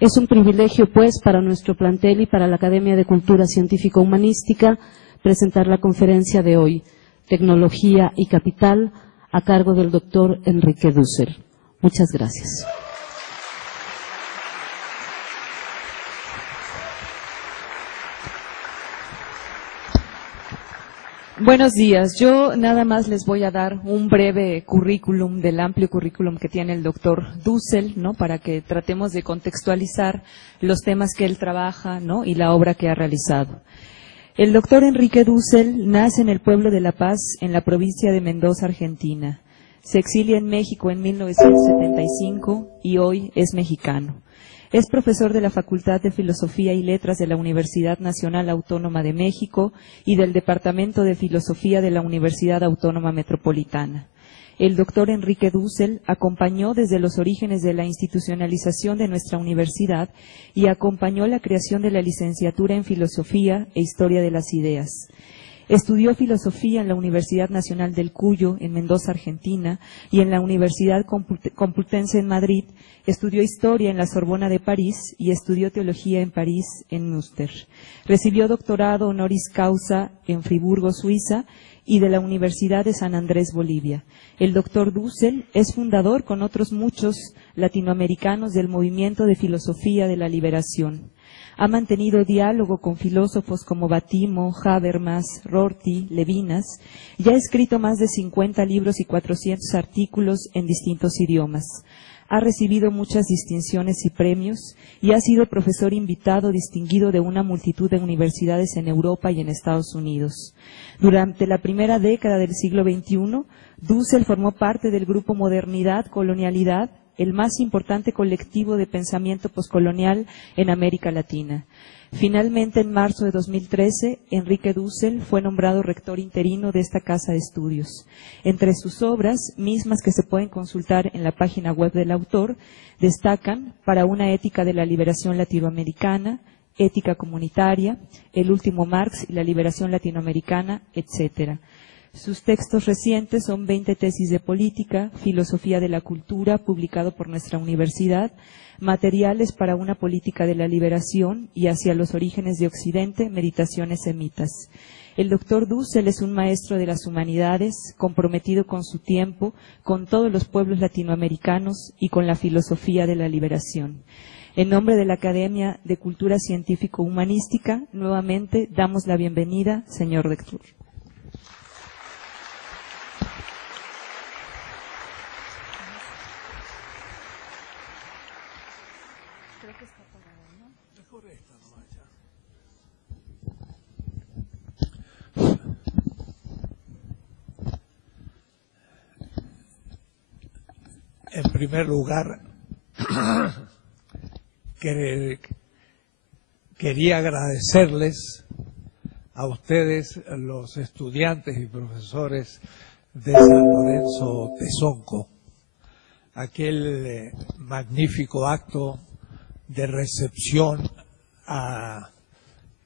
Es un privilegio, pues, para nuestro plantel y para la Academia de Cultura Científico-Humanística presentar la conferencia de hoy, Tecnología y Capital, a cargo del doctor Enrique Dussel. Muchas gracias. Buenos días. Yo nada más les voy a dar un breve currículum del amplio currículum que tiene el doctor Dussel, ¿no? Para que tratemos de contextualizar los temas que él trabaja, ¿no? Y la obra que ha realizado. El doctor Enrique Dussel nace en el pueblo de La Paz, en la provincia de Mendoza, Argentina. Se exilia en México en 1975 y hoy es mexicano. Es profesor de la Facultad de Filosofía y Letras de la Universidad Nacional Autónoma de México y del Departamento de Filosofía de la Universidad Autónoma Metropolitana. El doctor Enrique Dussel acompañó desde los orígenes de la institucionalización de nuestra universidad y acompañó la creación de la licenciatura en Filosofía e Historia de las Ideas. Estudió filosofía en la Universidad Nacional del Cuyo, en Mendoza, Argentina, y en la Universidad Complutense en Madrid. Estudió historia en la Sorbona de París y estudió teología en París, en Münster. Recibió doctorado honoris causa en Friburgo, Suiza, y de la Universidad de San Andrés, Bolivia. El doctor Dussel es fundador, con otros muchos latinoamericanos, del movimiento de filosofía de la liberación. Ha mantenido diálogo con filósofos como Batimo, Habermas, Rorty, Levinas, y ha escrito más de 50 libros y 400 artículos en distintos idiomas. Ha recibido muchas distinciones y premios y ha sido profesor invitado distinguido de una multitud de universidades en Europa y en Estados Unidos. Durante la primera década del siglo XXI, Dussel formó parte del grupo Modernidad, Colonialidad, el más importante colectivo de pensamiento poscolonial en América Latina. Finalmente, en marzo de 2013, Enrique Dussel fue nombrado rector interino de esta casa de estudios. Entre sus obras, mismas que se pueden consultar en la página web del autor, destacan Para una ética de la liberación latinoamericana, Ética comunitaria, El último Marx y la liberación latinoamericana, etc. Sus textos recientes son 20 tesis de política, filosofía de la cultura, publicado por nuestra universidad, materiales para una política de la liberación y hacia los orígenes de Occidente, meditaciones semitas. El doctor Dussel es un maestro de las humanidades, comprometido con su tiempo, con todos los pueblos latinoamericanos y con la filosofía de la liberación. En nombre de la Academia de Cultura Científico-Humanística, nuevamente damos la bienvenida, señor rector. En primer lugar, quería agradecerles a ustedes, los estudiantes y profesores de San Lorenzo Tezonco, aquel magnífico acto de recepción a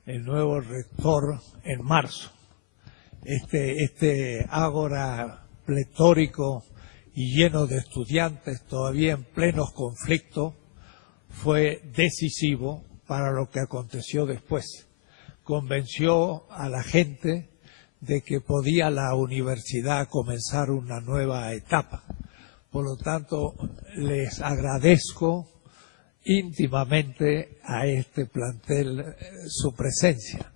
el nuevo rector en marzo. Este ágora pletórico y lleno de estudiantes todavía en plenos conflictos fue decisivo para lo que aconteció después. Convenció a la gente de que podía la universidad comenzar una nueva etapa. Por lo tanto, les agradezco íntimamente a este plantel su presencia.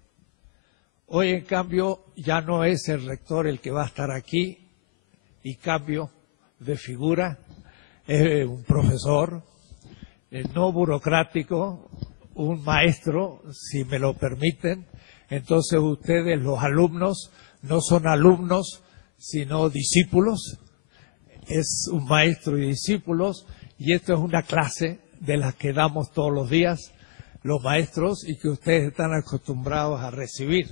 Hoy, en cambio, ya no es el rector el que va a estar aquí y cambio de figura, es un profesor no burocrático, un maestro, si me lo permiten. Entonces ustedes, los alumnos, no son alumnos, sino discípulos. Es un maestro y discípulos, y esto es una clase de las que damos todos los días los maestros y que ustedes están acostumbrados a recibir.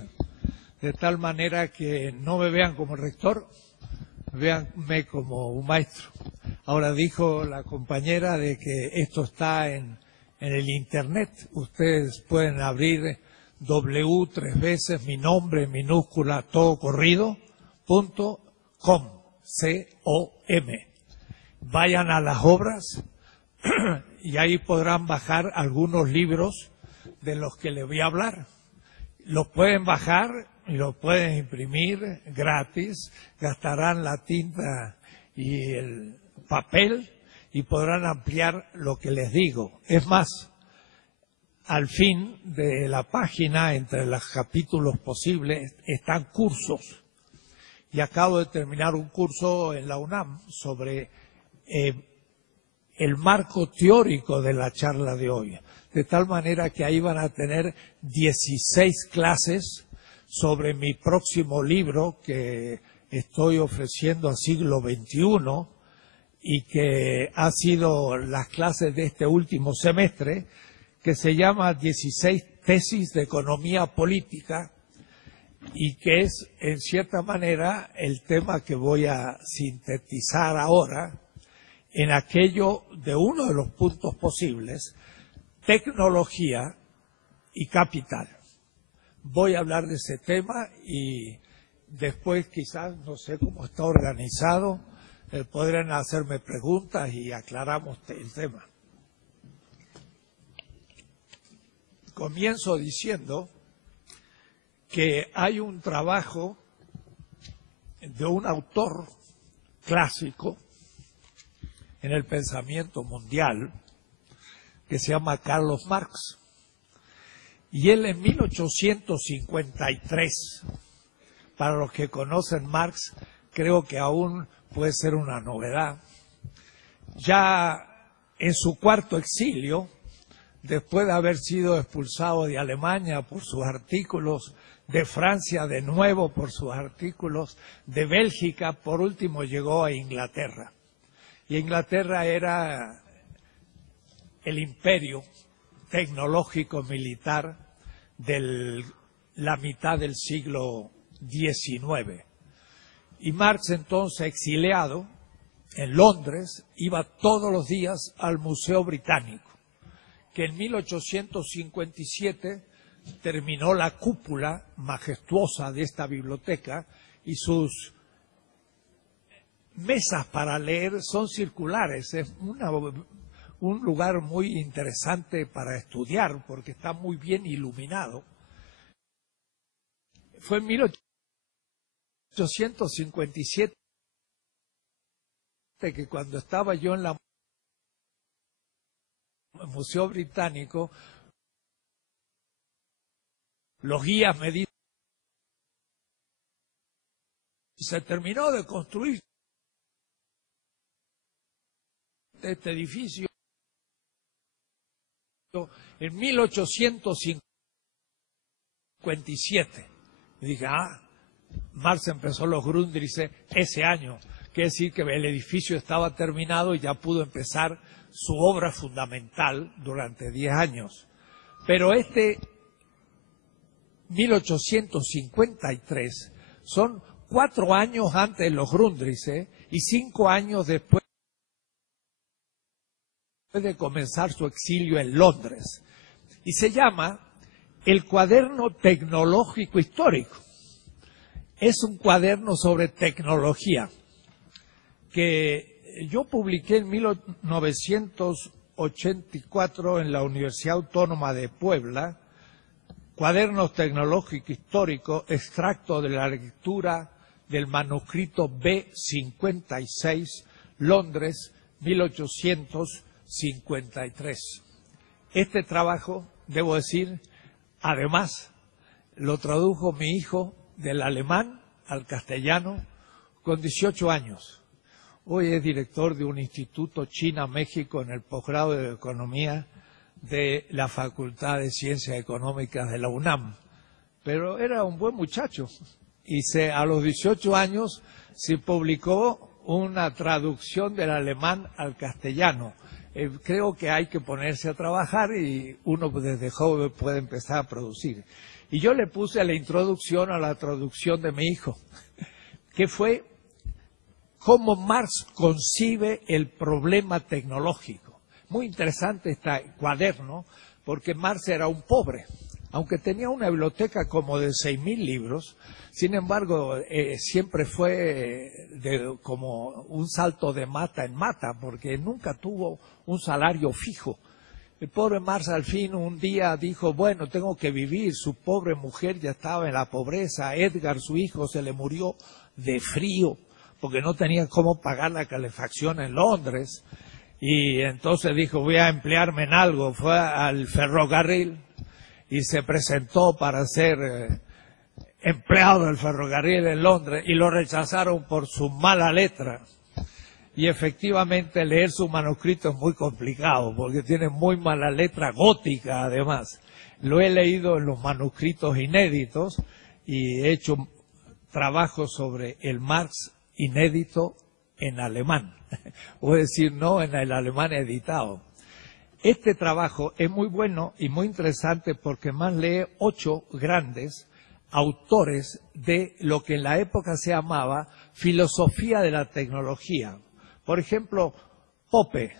De tal manera que no me vean como rector, véanme como un maestro. Ahora dijo la compañera de que esto está en el internet. Ustedes pueden abrir tres veces mi nombre en minúscula todo corrido .com, C-O-M. Vayan a las obras y ahí podrán bajar algunos libros de los que les voy a hablar. Los pueden bajar y los pueden imprimir gratis, gastarán la tinta y el papel y podrán ampliar lo que les digo. Es más, al fin de la página, entre los capítulos posibles, están cursos. Y acabo de terminar un curso en la UNAM sobre el marco teórico de la charla de hoy. De tal manera que ahí van a tener 16 clases sobre mi próximo libro que estoy ofreciendo al siglo XXI y que ha sido las clases de este último semestre, que se llama 16 tesis de economía política y que es, en cierta manera, el tema que voy a sintetizar ahora en aquello de uno de los puntos posibles, tecnología y capital. Voy a hablar de ese tema y después quizás, no sé cómo está organizado, podrán hacerme preguntas y aclaramos el tema. Comienzo diciendo que hay un trabajo de un autor clásico en el pensamiento mundial que se llama Carlos Marx. Y él en 1853, para los que conocen Marx, creo que aún puede ser una novedad, ya en su cuarto exilio, después de haber sido expulsado de Alemania por sus artículos, de Francia de nuevo por sus artículos, de Bélgica, por último llegó a Inglaterra. Y Inglaterra era el imperio tecnológico militar de la mitad del siglo XIX. Y Marx, entonces exiliado en Londres, iba todos los días al Museo Británico, que en 1857 terminó la cúpula majestuosa de esta biblioteca y sus mesas para leer son circulares. Es un lugar muy interesante para estudiar porque está muy bien iluminado. Fue en 1857 que cuando estaba yo en el Museo Británico, los guías me dicen, se terminó de construir este edificio en 1857. Y dije, Marx empezó los Grundrisse ese año. Quiere decir que el edificio estaba terminado y ya pudo empezar su obra fundamental durante 10 años. Pero 1853 son 4 años antes de los Grundrisse y 5 años después de comenzar su exilio en Londres. Y se llama El Cuaderno Tecnológico Histórico. Es un cuaderno sobre tecnología que yo publiqué en 1984 en la Universidad Autónoma de Puebla, Cuadernos Tecnológico Histórico, extracto de la lectura del manuscrito B56, Londres, 1853. Este trabajo, debo decir, además, lo tradujo mi hijo del alemán al castellano con 18 años. Hoy es director de un instituto China-México en el posgrado de Economía de la Facultad de Ciencias Económicas de la UNAM. Pero era un buen muchacho y a los 18 años se publicó una traducción del alemán al castellano. Creo que hay que ponerse a trabajar y uno desde joven puede empezar a producir. Y yo le puse la introducción a la traducción de mi hijo, que fue cómo Marx concibe el problema tecnológico. Muy interesante este cuaderno, porque Marx era un pobre aunque tenía una biblioteca como de 6.000 libros, sin embargo, siempre fue como un salto de mata en mata, porque nunca tuvo un salario fijo. El pobre Marx al fin un día dijo, bueno, tengo que vivir, su pobre mujer ya estaba en la pobreza, Edgar, su hijo, se le murió de frío, porque no tenía cómo pagar la calefacción en Londres, y entonces dijo, voy a emplearme en algo, fue al ferrocarril y se presentó para ser empleado del ferrocarril en Londres y lo rechazaron por su mala letra. Y efectivamente leer su manuscrito es muy complicado porque tiene muy mala letra gótica además. Lo he leído en los manuscritos inéditos y he hecho trabajos sobre el Marx inédito en alemán, o decir, no en el alemán editado. Este trabajo es muy bueno y muy interesante porque más lee 8 grandes autores de lo que en la época se llamaba filosofía de la tecnología. Por ejemplo, Pope,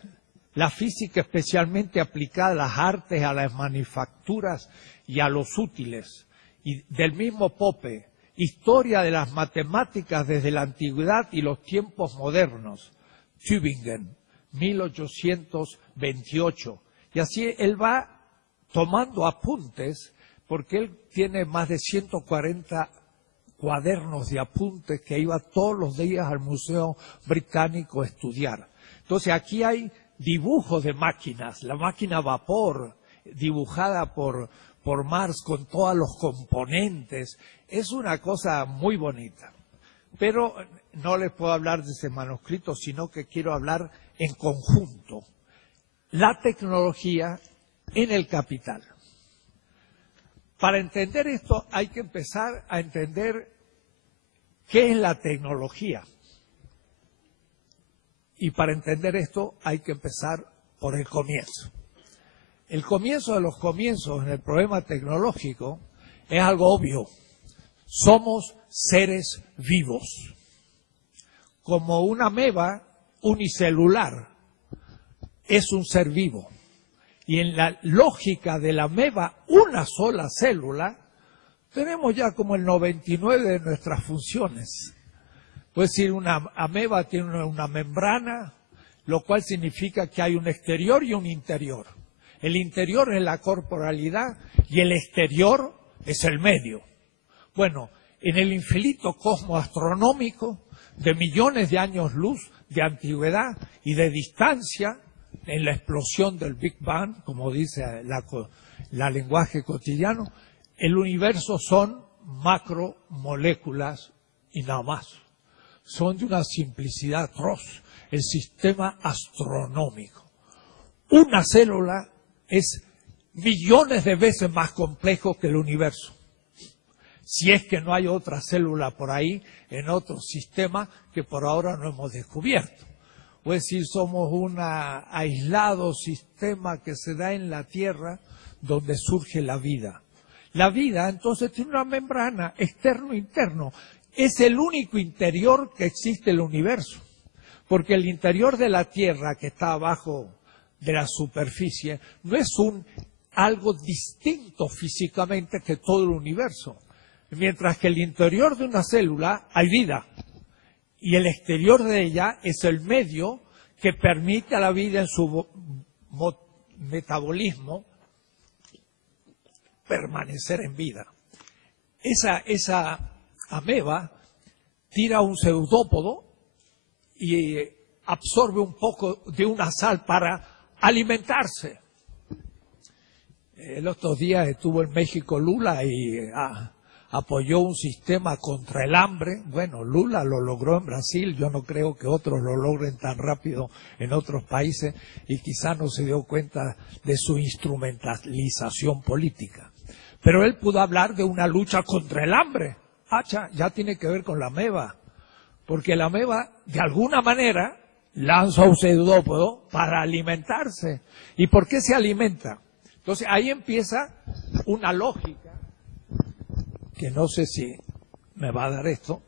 la física especialmente aplicada a las artes, a las manufacturas y a los útiles. Y del mismo Pope, historia de las matemáticas desde la antigüedad y los tiempos modernos. Tübingen, 1828. Y así él va tomando apuntes, porque él tiene más de 140 cuadernos de apuntes que iba todos los días al Museo Británico a estudiar. Entonces aquí hay dibujos de máquinas, la máquina a vapor, dibujada por Marx con todos los componentes. Es una cosa muy bonita. Pero no les puedo hablar de ese manuscrito, sino que quiero hablar en conjunto. La tecnología en el capital. Para entender esto hay que empezar a entender qué es la tecnología. Y para entender esto hay que empezar por el comienzo. El comienzo de los comienzos en el problema tecnológico es algo obvio. Somos seres vivos. Como una ameba unicelular es un ser vivo. Y en la lógica de la ameba, una sola célula, tenemos ya como el 99% de nuestras funciones. Puede decir, una ameba tiene una membrana, lo cual significa que hay un exterior y un interior. El interior es la corporalidad y el exterior es el medio. Bueno, en el infinito cosmos astronómico, de millones de años luz, de antigüedad y de distancia, en la explosión del Big Bang, como dice la lenguaje cotidiano, el universo son macromoléculas y nada más. Son de una simplicidad atroz. El sistema astronómico. Una célula es millones de veces más complejo que el universo. Si es que no hay otra célula por ahí, en otro sistema que por ahora no hemos descubierto. Es decir, somos un aislado sistema que se da en la Tierra donde surge la vida. La vida, entonces, tiene una membrana externo-interno. Es el único interior que existe en el universo. Porque el interior de la Tierra, que está abajo de la superficie, no es algo distinto físicamente que todo el universo. Mientras que el interior de una célula hay vida. Y el exterior de ella es el medio que permite a la vida en su metabolismo permanecer en vida. Esa ameba tira un pseudópodo y absorbe un poco de una sal para alimentarse. El otro día estuvo en México Lula y apoyó un sistema contra el hambre. Bueno, Lula lo logró en Brasil, yo no creo que otros lo logren tan rápido en otros países y quizá no se dio cuenta de su instrumentalización política. Pero él pudo hablar de una lucha contra el hambre. Ya tiene que ver con la ameba, porque la ameba de alguna manera lanza un pseudópodo para alimentarse. ¿Y por qué se alimenta? Entonces ahí empieza una lógica que no sé si me va a dar esto.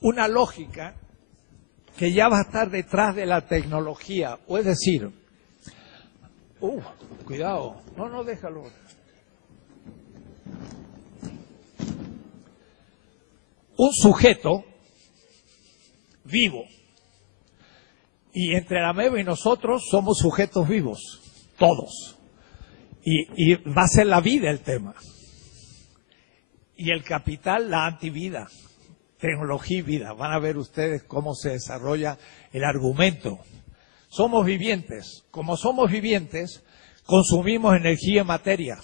Una lógica que ya va a estar detrás de la tecnología. O es decir, cuidado, no, déjalo. Un sujeto vivo. Y entre la ameba y nosotros somos sujetos vivos, todos. Y va a ser la vida el tema. Y el capital, la antivida. Tecnología y vida. Van a ver ustedes cómo se desarrolla el argumento. Somos vivientes. Como somos vivientes, consumimos energía y materia.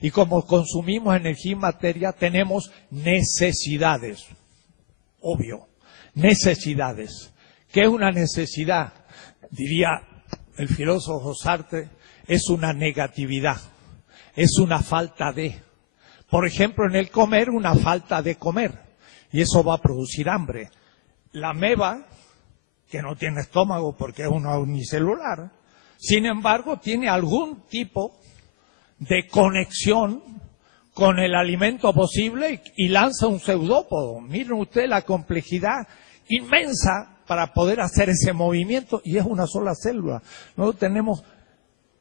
Y como consumimos energía y materia, tenemos necesidades. Obvio. Necesidades. ¿Qué es una necesidad? Diría el filósofo Sartre, es una negatividad. Es una falta de. Por ejemplo, en el comer, una falta de comer. Y eso va a producir hambre. La ameba, que no tiene estómago porque es una unicelular, sin embargo, tiene algún tipo de conexión con el alimento posible y lanza un pseudópodo. Miren ustedes la complejidad inmensa para poder hacer ese movimiento, y es una sola célula. Nosotros tenemos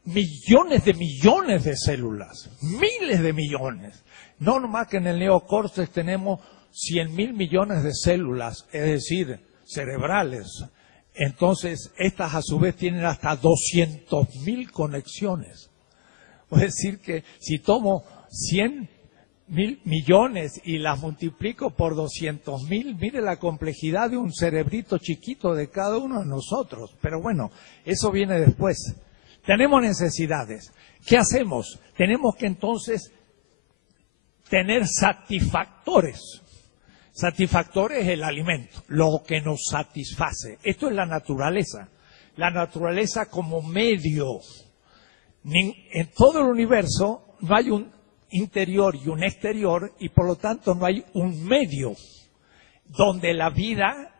millones de células, miles de millones. No nomás que en el neocórtex tenemos 100.000 millones de células, es decir, cerebrales. Entonces, estas a su vez tienen hasta 200.000 conexiones. Es decir que si tomo 100.000 millones y las multiplico por 200.000, mire la complejidad de un cerebrito chiquito de cada uno de nosotros. Pero bueno, eso viene después. Tenemos necesidades. ¿Qué hacemos? Tenemos que entonces tener satisfactores. Satisfactores es el alimento, lo que nos satisface. Esto es la naturaleza. La naturaleza como medio. En todo el universo no hay un interior y un exterior, y por lo tanto no hay un medio donde la vida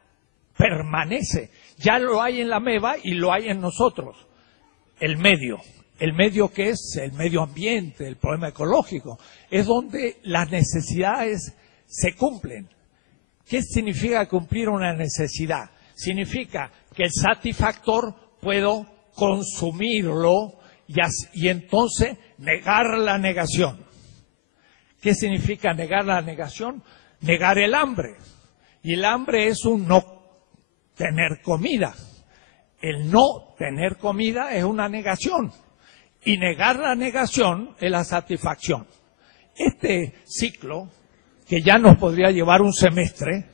permanece. Ya lo hay en la ameba y lo hay en nosotros. El medio que es el medio ambiente, el problema ecológico, es donde las necesidades se cumplen. ¿Qué significa cumplir una necesidad? Significa que el satisfactor puedo consumirlo y entonces negar la negación. ¿Qué significa negar la negación? Negar el hambre. Y el hambre es un no tener comida. El no tener comida es una negación. Y negar la negación es la satisfacción. Este ciclo, que ya nos podría llevar un semestre,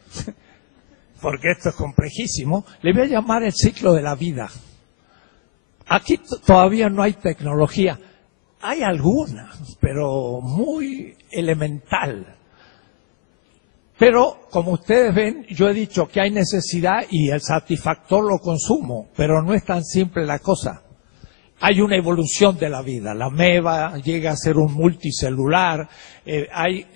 porque esto es complejísimo, le voy a llamar el ciclo de la vida. Aquí todavía no hay tecnología. Hay alguna, pero muy elemental. Pero, como ustedes ven, yo he dicho que hay necesidad y el satisfactor lo consumo, pero no es tan simple la cosa. Hay una evolución de la vida. La ameba llega a ser un multicelular,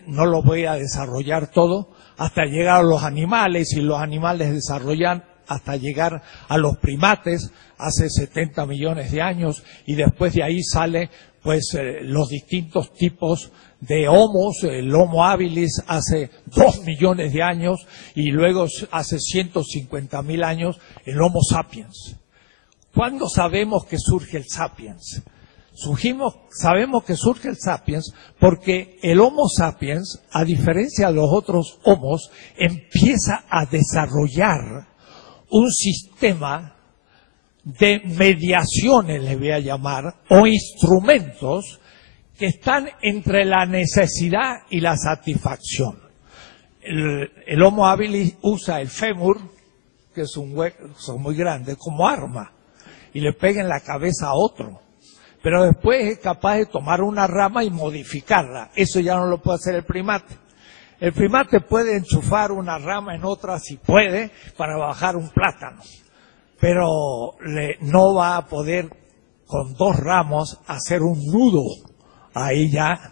no lo voy a desarrollar todo, hasta llegar a los animales, y los animales desarrollan hasta llegar a los primates hace 70 millones de años, y después de ahí sale los distintos tipos de homos. El Homo habilis hace 2 millones de años, y luego hace 150.000 años el Homo sapiens. ¿Cuándo sabemos que surge el sapiens? Sabemos que surge el sapiens porque el Homo sapiens, a diferencia de los otros homos, empieza a desarrollar un sistema de mediaciones, le voy a llamar, o instrumentos que están entre la necesidad y la satisfacción. El Homo habilis usa el fémur, que es un hueso muy grande, como arma, y le pega en la cabeza a otro. Pero después es capaz de tomar una rama y modificarla. Eso ya no lo puede hacer el primate. El primate puede enchufar una rama en otra, si puede, para bajar un plátano. Pero no va a poder con 2 ramos hacer un nudo. Ahí ya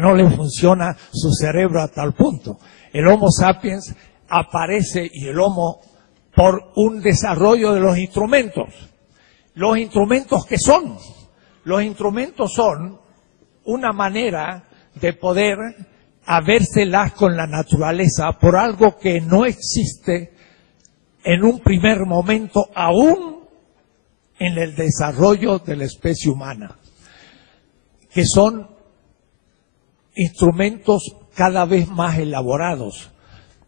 no le funciona su cerebro a tal punto. El Homo sapiens aparece, y el Homo, por un desarrollo de los instrumentos. ¿Los instrumentos qué son? Los instrumentos son una manera de poder habérselas con la naturaleza por algo que no existe en un primer momento aún en el desarrollo de la especie humana, que son instrumentos cada vez más elaborados,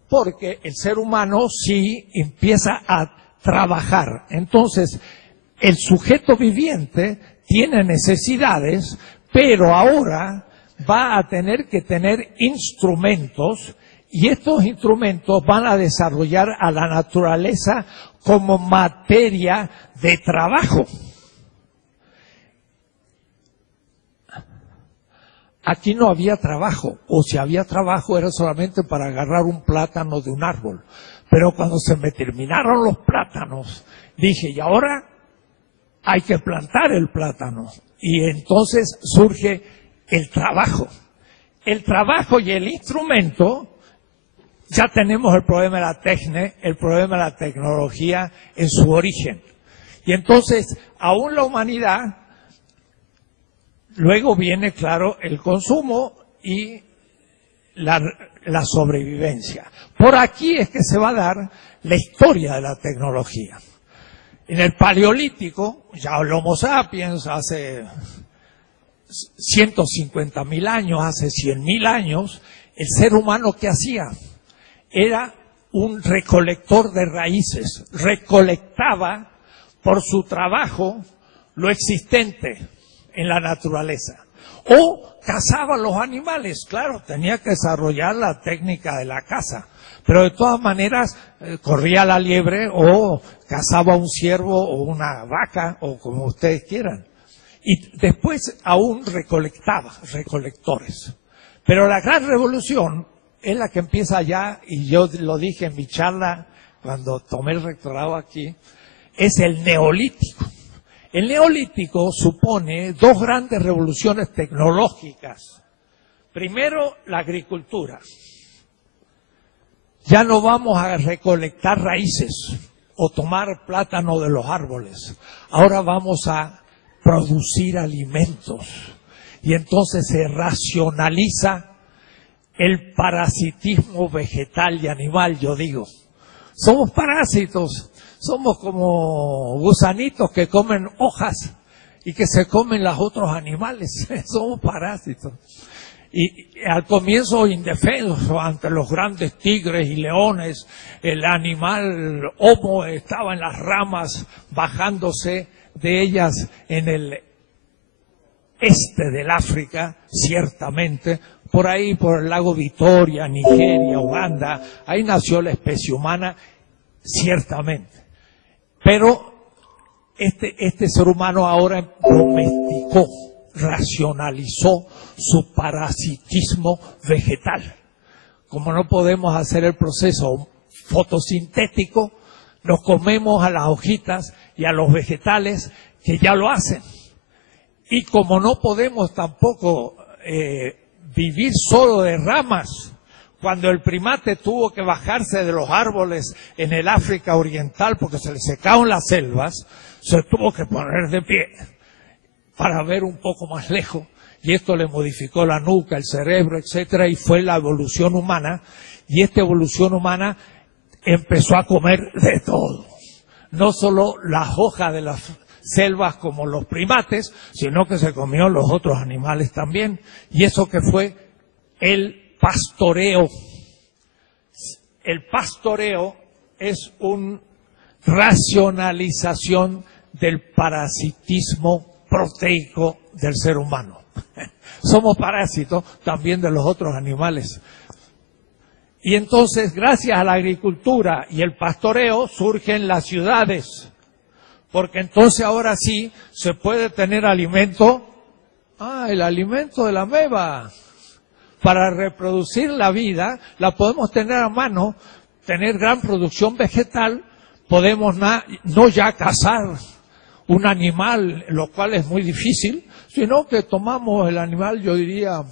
porque el ser humano sí empieza a trabajar. Entonces, el sujeto viviente tiene necesidades, pero ahora va a tener que tener instrumentos, y estos instrumentos van a desarrollar a la naturaleza como materia de trabajo. Aquí no había trabajo, o si había trabajo era solamente para agarrar un plátano de un árbol. Pero cuando se me terminaron los plátanos, dije, y ahora hay que plantar el plátano. Y entonces surge el trabajo. El trabajo y el instrumento, ya tenemos el problema de la el problema de la tecnología en su origen. Y entonces, aún la humanidad, luego viene, claro, el consumo y la sobrevivencia. Por aquí es que se va a dar la historia de la tecnología. En el Paleolítico, ya el Homo sapiens hace 150.000 años, hace 100.000 años, el ser humano, ¿qué hacía? Era un recolector de raíces. Recolectaba por su trabajo lo existente en la naturaleza. O cazaba los animales, claro, tenía que desarrollar la técnica de la caza, pero de todas maneras corría la liebre o cazaba un ciervo o una vaca o como ustedes quieran. Y después aún recolectaba, recolectores. Pero la gran revolución es la que empieza ya, y yo lo dije en mi charla cuando tomé el rectorado aquí, es el Neolítico. El Neolítico supone dos grandes revoluciones tecnológicas. Primero, la agricultura. Ya no vamos a recolectar raíces o tomar plátano de los árboles. Ahora vamos a producir alimentos. Y entonces se racionaliza el parasitismo vegetal y animal, yo digo. Somos parásitos. Somos como gusanitos que comen hojas y que se comen los otros animales. Somos parásitos. Y al comienzo indefensos ante los grandes tigres y leones, el animal homo estaba en las ramas bajándose de ellas en el este del África, ciertamente, por ahí, por el lago Victoria, Nigeria, Uganda, ahí nació la especie humana, ciertamente. Pero este ser humano ahora domesticó, racionalizó su parasitismo vegetal. Como no podemos hacer el proceso fotosintético, nos comemos a las hojitas y a los vegetales que ya lo hacen. Y como no podemos tampoco vivir solo de ramas, cuando el primate tuvo que bajarse de los árboles en el África Oriental porque se le secaron las selvas, se tuvo que poner de pie para ver un poco más lejos. Y esto le modificó la nuca, el cerebro, etcétera, y fue la evolución humana. Y esta evolución humana empezó a comer de todo. No solo las hojas de las selvas como los primates, sino que se comió los otros animales también. Y eso que fue el pastoreo. El pastoreo es una racionalización del parasitismo proteico del ser humano. Somos parásitos también de los otros animales. Y entonces, gracias a la agricultura y el pastoreo, surgen las ciudades. Porque entonces ahora sí se puede tener alimento. El alimento de la ameba. Para reproducir la vida, la podemos tener a mano, tener gran producción vegetal, podemos no ya cazar un animal, lo cual es muy difícil, sino que tomamos el animal, yo diría,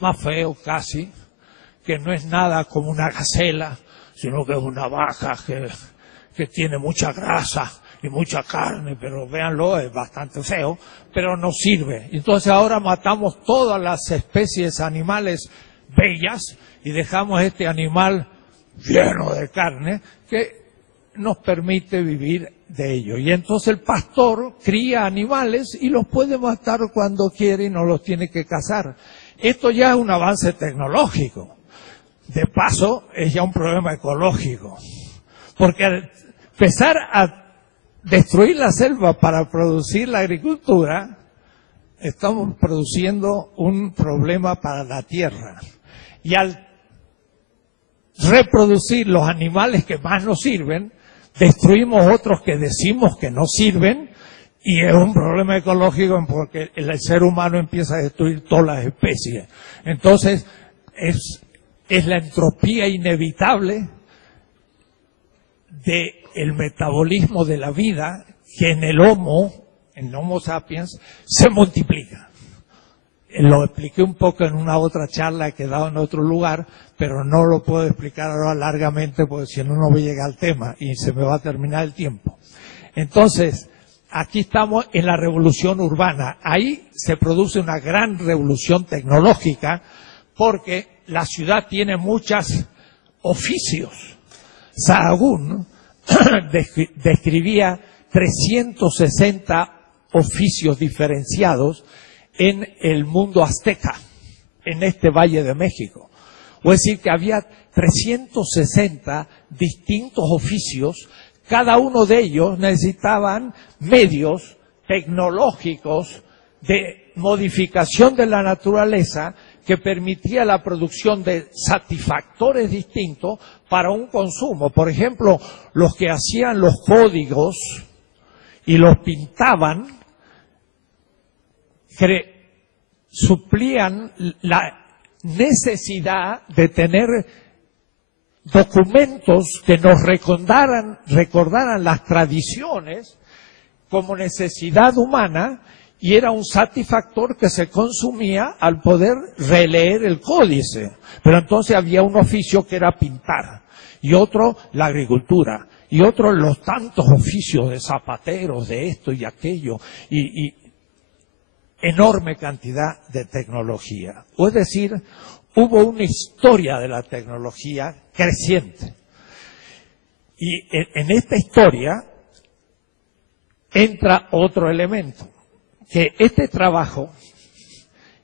más feo casi, que no es nada como una gacela, sino que es una vaca que tiene mucha grasa y mucha carne, pero véanlo, es bastante feo, pero nos sirve. Entonces ahora matamos todas las especies animales bellas y dejamos este animal lleno de carne que nos permite vivir de ello. Y entonces el pastor cría animales y los puede matar cuando quiere y no los tiene que cazar. Esto ya es un avance tecnológico. De paso, es ya un problema ecológico. Porque al empezar a destruir la selva para producir la agricultura, estamos produciendo un problema para la tierra. Y al reproducir los animales que más nos sirven, destruimos otros que decimos que no sirven, y es un problema ecológico porque el ser humano empieza a destruir todas las especies. Entonces, es la entropía inevitable del metabolismo de la vida que en el Homo sapiens, se multiplica. Lo expliqué un poco en una otra charla que he dado en otro lugar, pero no lo puedo explicar ahora largamente porque si no, no voy a llegar al tema y se me va a terminar el tiempo. Entonces, aquí estamos en la revolución urbana. Ahí se produce una gran revolución tecnológica porque la ciudad tiene muchos oficios. Sahagún describía 360 oficios diferenciados en el mundo azteca, en este Valle de México. O es decir, que había 360 distintos oficios, cada uno de ellos necesitaban medios tecnológicos de modificación de la naturaleza que permitía la producción de satisfactores distintos para un consumo. Por ejemplo, los que hacían los códigos y los pintaban, suplían la necesidad de tener documentos que nos recordaran las tradiciones como necesidad humana, y era un satisfactor que se consumía al poder releer el códice. Pero entonces había un oficio que era pintar, y otro la agricultura, y otro los tantos oficios de zapateros, de esto y aquello, y enorme cantidad de tecnología. Es decir, hubo una historia de la tecnología creciente. Y en esta historia entra otro elemento, que este trabajo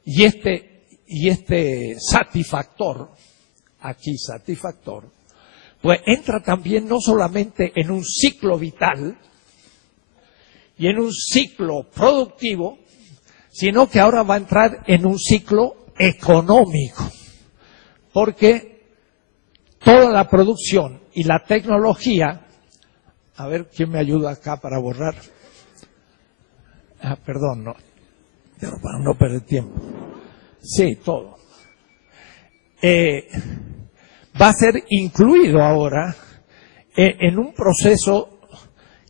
y este satisfactor, aquí satisfactor, pues entra también no solamente en un ciclo vital y en un ciclo productivo, sino que ahora va a entrar en un ciclo económico, porque toda la producción y la tecnología, a ver quién me ayuda acá para borrar, perdón, no, para no perder tiempo, sí, todo, va a ser incluido ahora en un proceso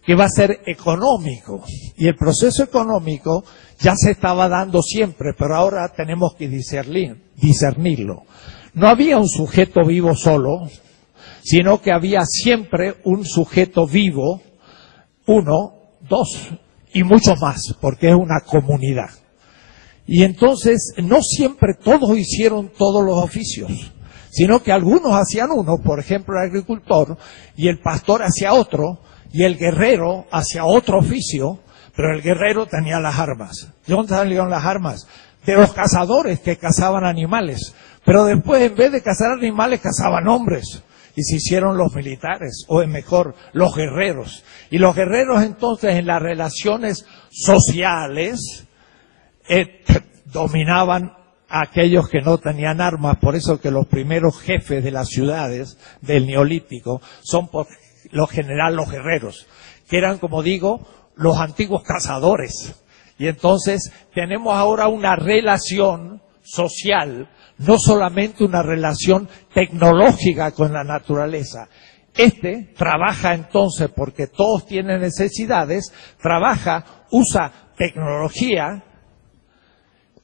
que va a ser económico, y el proceso económico ya se estaba dando siempre, pero ahora tenemos que discernirlo. No había un sujeto vivo solo, sino que había siempre un sujeto vivo, 1, 2 y muchos más, porque es una comunidad. Y entonces no siempre todos hicieron todos los oficios, sino que algunos hacían uno, por ejemplo el agricultor, y el pastor hacía otro, y el guerrero hacía otro oficio, pero el guerrero tenía las armas. ¿De dónde salieron las armas? De los cazadores que cazaban animales. Pero después, en vez de cazar animales, cazaban hombres. Y se hicieron los militares, o es mejor, los guerreros. Y los guerreros entonces en las relaciones sociales dominaban a aquellos que no tenían armas. Por eso que los primeros jefes de las ciudades del Neolítico son por lo general los guerreros, que eran, como digo, los antiguos cazadores. Y entonces tenemos ahora una relación social, no solamente una relación tecnológica con la naturaleza. Trabaja entonces, porque todos tienen necesidades, usa tecnología,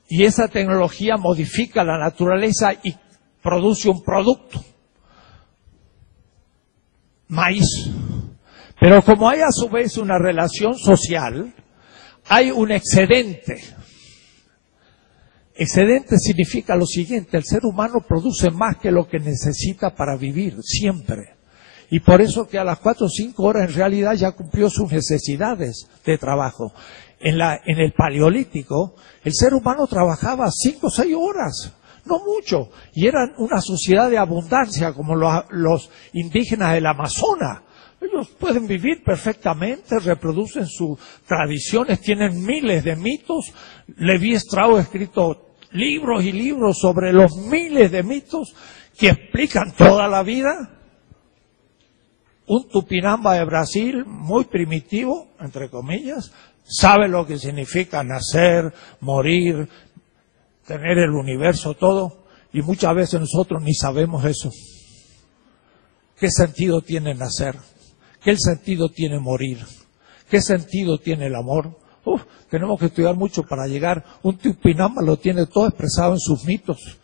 y esa tecnología modifica la naturaleza y produce un producto. Maíz. Pero como hay a su vez una relación social, hay un excedente. Excedente significa lo siguiente: el ser humano produce más que lo que necesita para vivir, siempre. Y por eso que a las 4 o 5 horas en realidad ya cumplió sus necesidades de trabajo. En el Paleolítico, el ser humano trabajaba 5 o 6 horas, no mucho. Y eran una sociedad de abundancia, como los indígenas del Amazonas. Ellos pueden vivir perfectamente, reproducen sus tradiciones, tienen miles de mitos. Levi Strauss ha escrito libros y libros sobre los miles de mitos que explican toda la vida. Un Tupinamba de Brasil, muy primitivo, entre comillas, sabe lo que significa nacer, morir, tener el universo, todo, y muchas veces nosotros ni sabemos eso. ¿Qué sentido tiene nacer? ¿Qué sentido tiene morir? ¿Qué sentido tiene el amor? Tenemos que estudiar mucho para llegar. Un Tupinamba lo tiene todo expresado en sus mitos.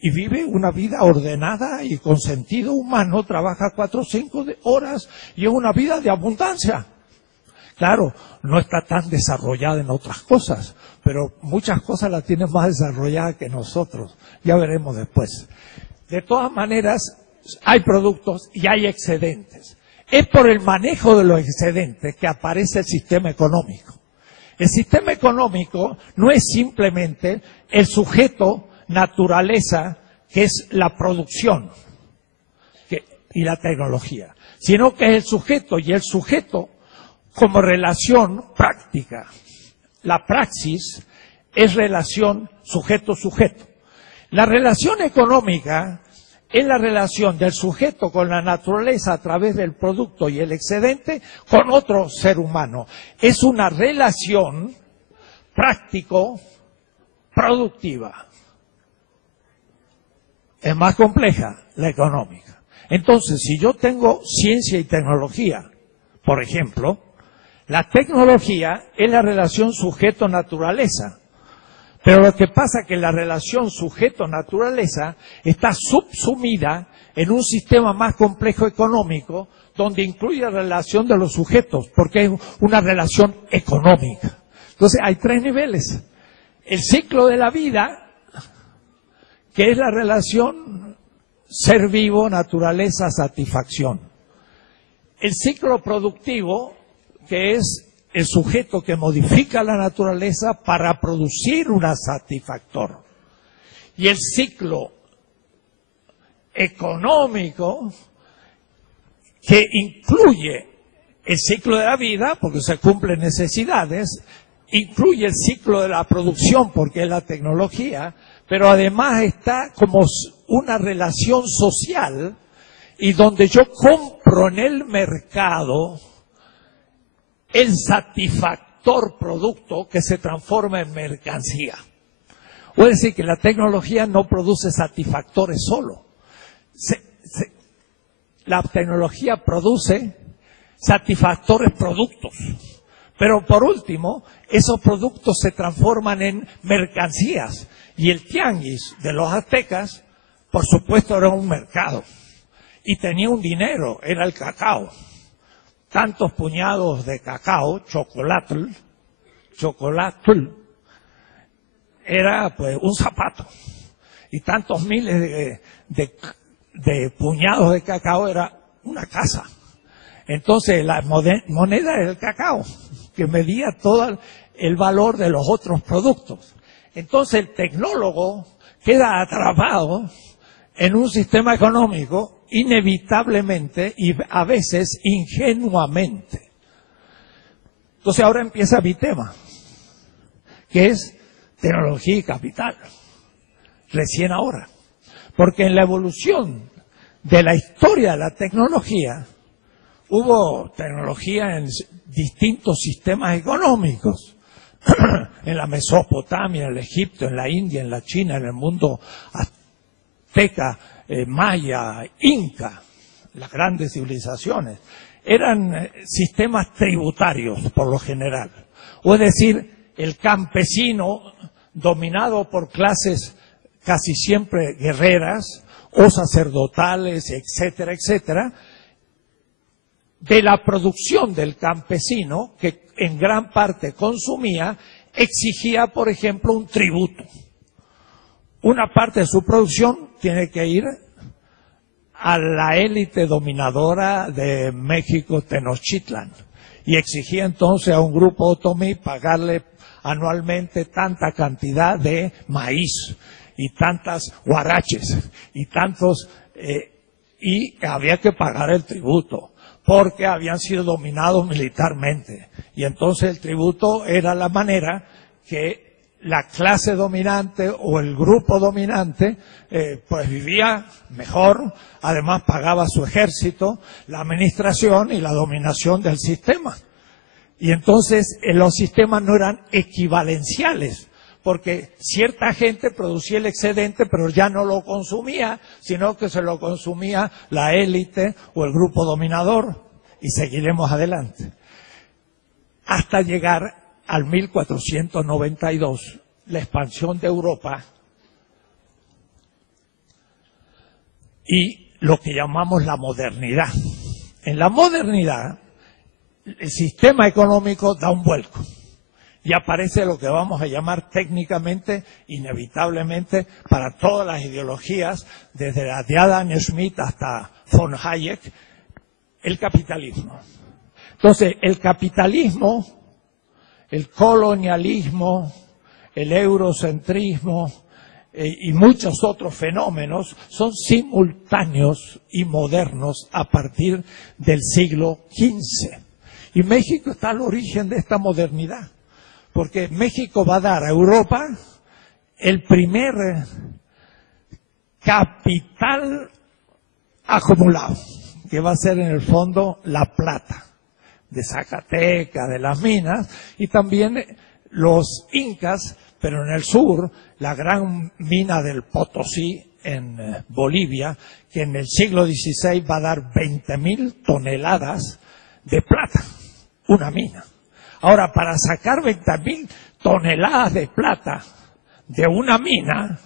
Y vive una vida ordenada y con sentido humano, trabaja 4 o 5 horas y es una vida de abundancia. Claro, no está tan desarrollada en otras cosas, pero muchas cosas las tiene más desarrolladas que nosotros. Ya veremos después. De todas maneras, hay productos y hay excedentes. Es por el manejo de los excedentes que aparece el sistema económico. El sistema económico no es simplemente el sujeto naturaleza, que es la producción y la tecnología, sino que es el sujeto, y el sujeto como relación práctica. La praxis es relación sujeto-sujeto. La relación económica es la relación del sujeto con la naturaleza a través del producto y el excedente con otro ser humano. Es una relación práctico-productiva. Es más compleja la económica. Entonces, si yo tengo ciencia y tecnología, por ejemplo, la tecnología es la relación sujeto-naturaleza. Pero lo que pasa es que la relación sujeto-naturaleza está subsumida en un sistema más complejo económico, donde incluye la relación de los sujetos, porque es una relación económica. Entonces, hay 3 niveles. El ciclo de la vida, que es la relación ser vivo, naturaleza, satisfacción. El ciclo productivo, que es el sujeto que modifica la naturaleza para producir un satisfactor. Y el ciclo económico, que incluye el ciclo de la vida, porque se cumplen necesidades, incluye el ciclo de la producción, porque es la tecnología, pero además está como una relación social y donde yo compro en el mercado el satisfactor producto que se transforma en mercancía. Es decir, que la tecnología no produce satisfactores solo. La tecnología produce satisfactores productos. Pero por último, esos productos se transforman en mercancías. Y el tianguis de los aztecas, por supuesto, era un mercado. Y tenía un dinero, era el cacao. Tantos puñados de cacao, chocolatl, era pues un zapato. Y tantos miles de puñados de cacao era una casa. Entonces la moneda era el cacao, que medía todo el valor de los otros productos. Entonces el tecnólogo queda atrapado en un sistema económico inevitablemente y a veces ingenuamente. Entonces ahora empieza mi tema, que es tecnología y capital, recién ahora. Porque en la evolución de la historia de la tecnología, hubo tecnología en distintos sistemas económicos. En la Mesopotamia, en el Egipto, en la India, en la China, en el mundo azteca, maya, inca, las grandes civilizaciones, eran sistemas tributarios por lo general. O es decir, el campesino dominado por clases casi siempre guerreras o sacerdotales, etcétera, etcétera, de la producción del campesino, que en gran parte consumía, exigía, por ejemplo, un tributo. Una parte de su producción tiene que ir a la élite dominadora de México, Tenochtitlan, y exigía entonces a un grupo otomí pagarle anualmente tanta cantidad de maíz y tantas huaraches y tantos y había que pagar el tributo porque habían sido dominados militarmente, y entonces el tributo era la manera que la clase dominante o el grupo dominante pues vivía mejor, además pagaba su ejército, la administración y la dominación del sistema. Y entonces los sistemas no eran equivalenciales, porque cierta gente producía el excedente pero ya no lo consumía, sino que se lo consumía la élite o el grupo dominador. Y seguiremos adelante hasta llegar al 1492, la expansión de Europa y lo que llamamos la modernidad. En la modernidad, el sistema económico da un vuelco y aparece lo que vamos a llamar técnicamente, inevitablemente, para todas las ideologías, desde la de Adam Smith hasta von Hayek, el capitalismo. Entonces, el capitalismo, el colonialismo, el eurocentrismo y muchos otros fenómenos son simultáneos y modernos a partir del siglo XV. Y México está al origen de esta modernidad, porque México va a dar a Europa el primer capital acumulado, que va a ser en el fondo la plata de Zacatecas, de las minas, y también los incas, pero en el sur, la gran mina del Potosí en Bolivia, que en el siglo XVI va a dar 20.000 toneladas de plata, una mina. Ahora, para sacar 20.000 toneladas de plata de una mina,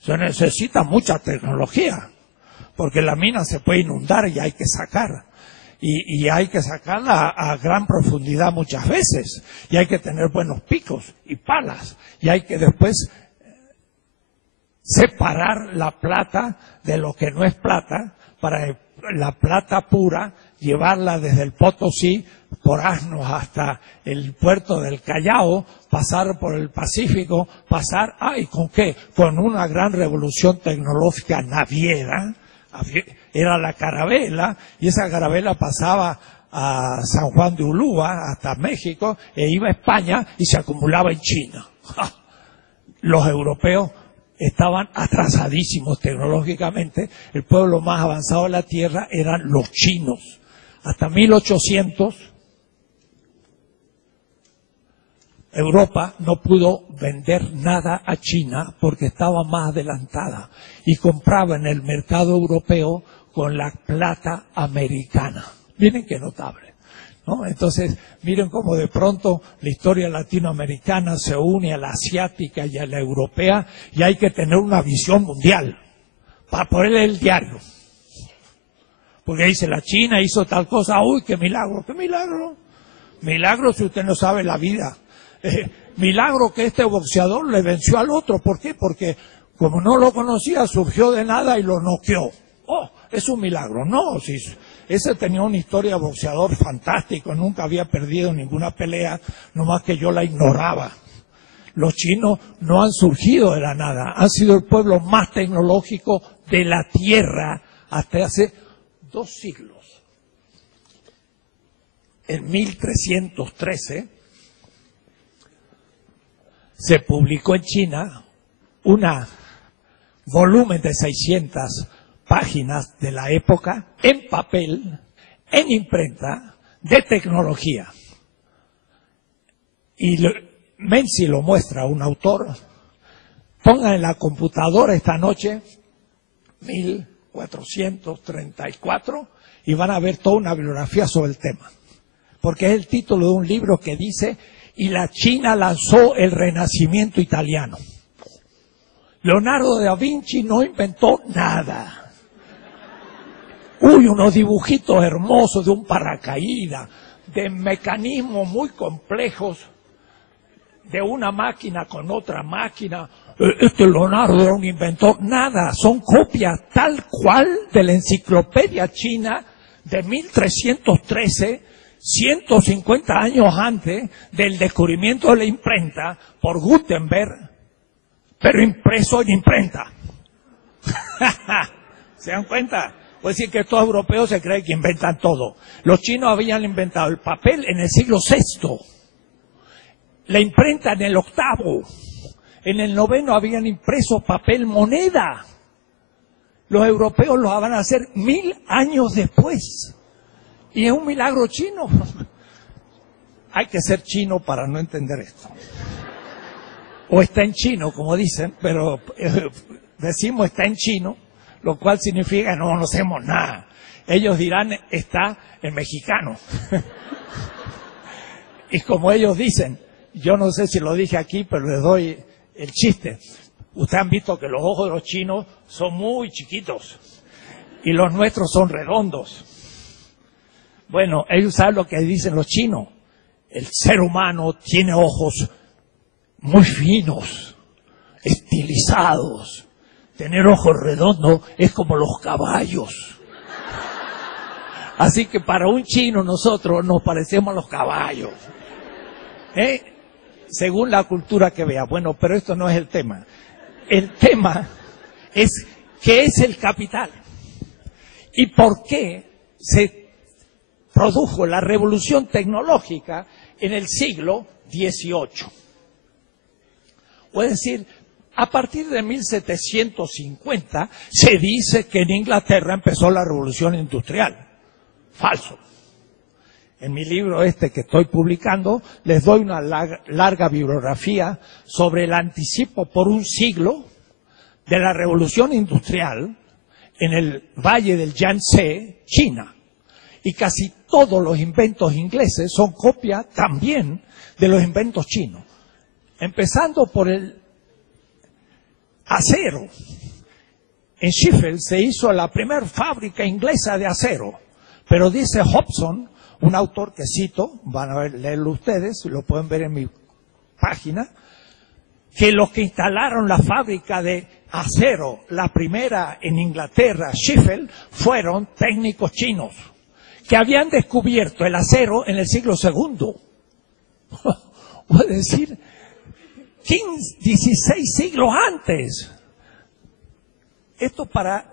se necesita mucha tecnología, porque la mina se puede inundar y hay que sacar. Y hay que sacarla a gran profundidad muchas veces. Y hay que tener buenos picos y palas. Y hay que después separar la plata de lo que no es plata, para la plata pura llevarla desde el Potosí por asnos hasta el puerto del Callao, pasar por el Pacífico, pasar, ¿y con qué? Con una gran revolución tecnológica naviera. Era la carabela, y esa carabela pasaba a San Juan de Ulúa hasta México e iba a España y se acumulaba en China. ¡Ja! Los europeos estaban atrasadísimos tecnológicamente. El pueblo más avanzado de la tierra eran los chinos. Hasta 1800 Europa no pudo vender nada a China porque estaba más adelantada y compraba en el mercado europeo con la plata americana. Miren qué notable, ¿no? Entonces, miren cómo de pronto la historia latinoamericana se une a la asiática y a la europea, y hay que tener una visión mundial para poder leer el diario. Porque dice, la China hizo tal cosa, ¡uy, qué milagro! ¡Qué milagro! Milagro si usted no sabe la vida. Milagro que este boxeador le venció al otro. ¿Por qué? Porque como no lo conocía, surgió de nada y lo noqueó. ¡Oh! Es un milagro. No, si ese tenía una historia de boxeador fantástico, nunca había perdido ninguna pelea, nomás que yo la ignoraba. Los chinos no han surgido de la nada, han sido el pueblo más tecnológico de la tierra hasta hace 2 siglos. En 1313 se publicó en China un volumen de 600 páginas de la época, en papel, en imprenta, de tecnología. Y Menzi lo muestra, un autor. Pongan en la computadora esta noche 1434 y van a ver toda una bibliografía sobre el tema. Porque es el título de un libro que dice: y la China lanzó el Renacimiento italiano. Leonardo da Vinci no inventó nada. Unos dibujitos hermosos de un paracaídas, de mecanismos muy complejos, de una máquina con otra máquina, este Leonardo era un inventor. Nada, son copias tal cual de la enciclopedia china de 1313, 150 años antes del descubrimiento de la imprenta por Gutenberg, pero impreso en imprenta. ¿Se dan cuenta? Puede decir que estos europeos se creen que inventan todo. Los chinos habían inventado el papel en el siglo VI, la imprenta en el VIII, en el IX habían impreso papel moneda. Los europeos lo van a hacer 1000 años después. Y es un milagro chino. Hay que ser chino para no entender esto. O está en chino, como dicen, pero decimos está en chino, lo cual significa que no conocemos nada. Ellos dirán está en mexicano. Y como ellos dicen, yo no sé si lo dije aquí, pero les doy el chiste. Ustedes han visto que los ojos de los chinos son muy chiquitos y los nuestros son redondos. Bueno, ellos saben lo que dicen los chinos. El ser humano tiene ojos muy finos, estilizados. Tener ojos redondos es como los caballos. Así que para un chino nosotros nos parecemos a los caballos. Según la cultura que vea. Bueno, pero esto no es el tema. El tema es qué es el capital y por qué se produjo la revolución tecnológica en el siglo XVIII. Es decir, a partir de 1750 se dice que en Inglaterra empezó la revolución industrial. Falso. En mi libro que estoy publicando, les doy una larga bibliografía sobre el anticipo por un siglo de la revolución industrial en el valle del Yangtze, China. Y casi todos los inventos ingleses son copia también de los inventos chinos. Empezando por el acero. En Sheffield se hizo la primera fábrica inglesa de acero. Pero dice Hobson, un autor que cito, van a leerlo ustedes, lo pueden ver en mi página, que los que instalaron la fábrica de acero, la primera en Inglaterra, Sheffield, fueron técnicos chinos, que habían descubierto el acero en el siglo II. Es decir, 16 siglos antes. Esto para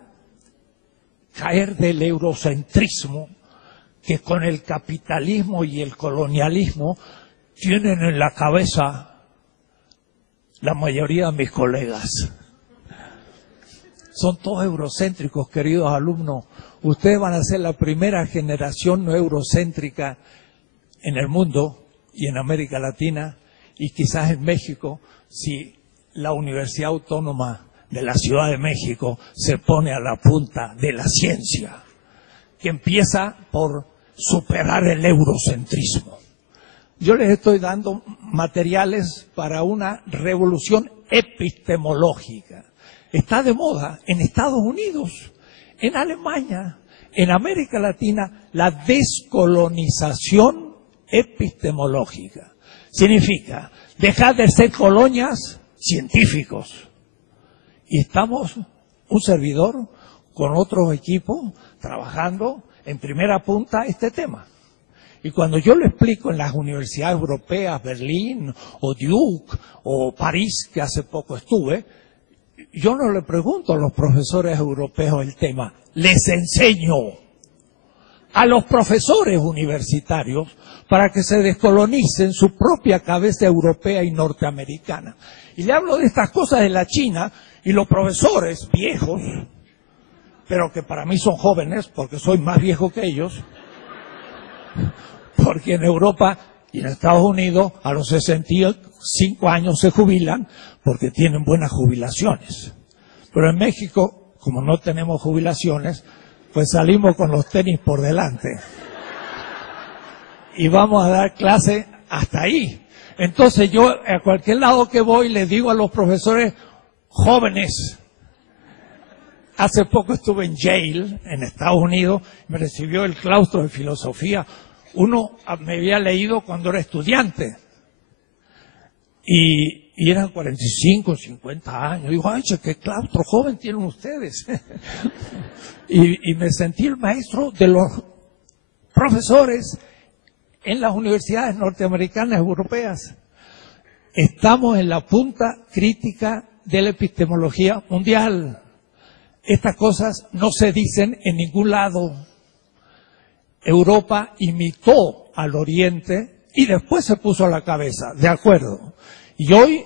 caer del eurocentrismo que con el capitalismo y el colonialismo tienen en la cabeza la mayoría de mis colegas. Son todos eurocéntricos, queridos alumnos. Ustedes van a ser la primera generación no eurocéntrica en el mundo y en América Latina y quizás en México si la Universidad Autónoma de la Ciudad de México se pone a la punta de la ciencia, que empieza por superar el eurocentrismo. Yo les estoy dando materiales para una revolución epistemológica. Está de moda en Estados Unidos, en Alemania, en América Latina, la descolonización epistemológica. Significa dejar de ser colonias científicos. Y estamos, un servidor, con otros equipos, trabajando en primera punta este tema. Y cuando yo lo explico en las universidades europeas, Berlín, o Duke, o París, que hace poco estuve, yo no le pregunto a los profesores europeos el tema, les enseño a los profesores universitarios para que se descolonicen su propia cabeza europea y norteamericana. Y le hablo de estas cosas de la China, y los profesores viejos, pero que para mí son jóvenes, porque soy más viejo que ellos, porque en Europa y en Estados Unidos a los 65 años se jubilan porque tienen buenas jubilaciones. Pero en México, como no tenemos jubilaciones, pues salimos con los tenis por delante. Y vamos a dar clase hasta ahí. Entonces yo a cualquier lado que voy les digo a los profesores jóvenes. Hace poco estuve en Yale, en Estados Unidos, me recibió el claustro de filosofía. Uno me había leído cuando era estudiante. Y Y eran 45, 50 años. Digo, ay, qué claustro joven tienen ustedes. y me sentí el maestro de los profesores en las universidades norteamericanas, europeas. Estamos en la punta crítica de la epistemología mundial. Estas cosas no se dicen en ningún lado. Europa imitó al Oriente y después se puso a la cabeza, de acuerdo. Y hoy,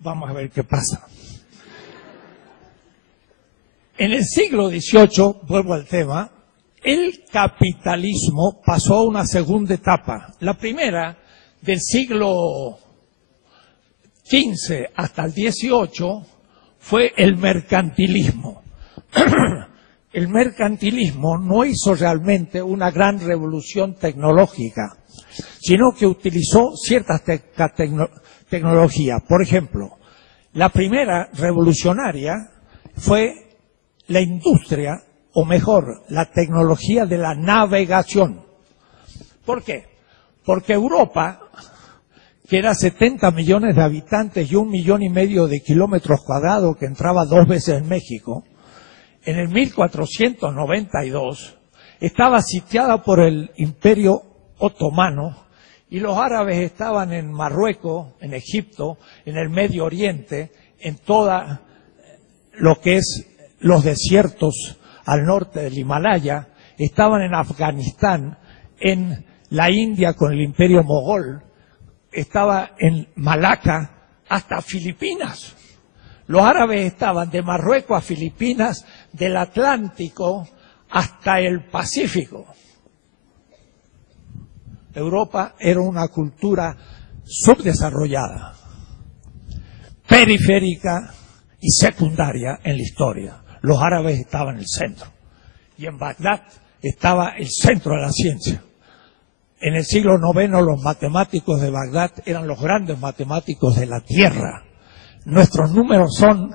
vamos a ver qué pasa. En el siglo XVIII, vuelvo al tema, el capitalismo pasó a una segunda etapa. La primera, del siglo XV hasta el XVIII, fue el mercantilismo. El mercantilismo no hizo realmente una gran revolución tecnológica, sino que utilizó ciertas tecnologías. Por ejemplo, la primera revolucionaria fue la industria, o mejor, la tecnología de la navegación. ¿Por qué? Porque Europa, que era 70 millones de habitantes y 1,5 millones de kilómetros cuadrados, que entraba 2 veces en México, en el 1492 estaba sitiada por el Imperio Otomano y los árabes estaban en Marruecos, en Egipto, en el Medio Oriente, en toda lo que es los desiertos al norte del Himalaya, estaban en Afganistán, en la India con el Imperio Mogol, estaba en Malaca, hasta Filipinas. Los árabes estaban de Marruecos a Filipinas, del Atlántico hasta el Pacífico. Europa era una cultura subdesarrollada, periférica y secundaria en la historia. Los árabes estaban en el centro. Y en Bagdad estaba el centro de la ciencia. En el siglo IX los matemáticos de Bagdad eran los grandes matemáticos de la Tierra. Nuestros números son